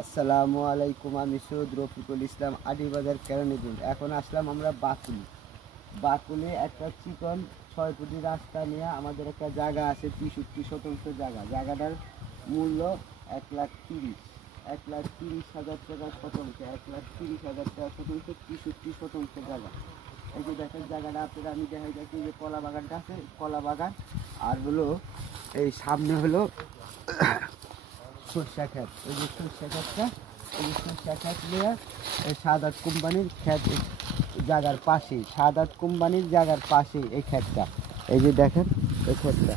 আসসালামু আলাইকুম। আমি সৈয়দ রফিকুল ইসলাম, আদিবাজার কেরানীগঞ্জ। এখন আসলাম আমরা বাকুলে একটা চিকন 6 ফুটি রাস্তা নিয়ে আমাদের একটা জায়গা আছে, 63 শতাংশ জায়গা। জায়গাটার মূল্য 1,30,000 টাকা শতাংশ। 1,30,000 টাকা শতাংশ, 63 শতাংশ জায়গা। এই যে দেখেন জায়গাটা আপনারা, আমি দেখাই যাচ্ছি যে কলা বাগানটা আছে, কলা বাগান। আর হলো এই সামনে হলো সরষা ক্ষেত। ওই যে সরষা ক্ষেতটা, ওই যে সরষা ক্ষেত নিয়ে সাদাত কোম্পানির ক্ষেত জায়গার পাশেই, সাদাত কোম্পানির জায়গার পাশেই এই ক্ষেতটা। এই যে দেখেন এই ক্ষেতটা।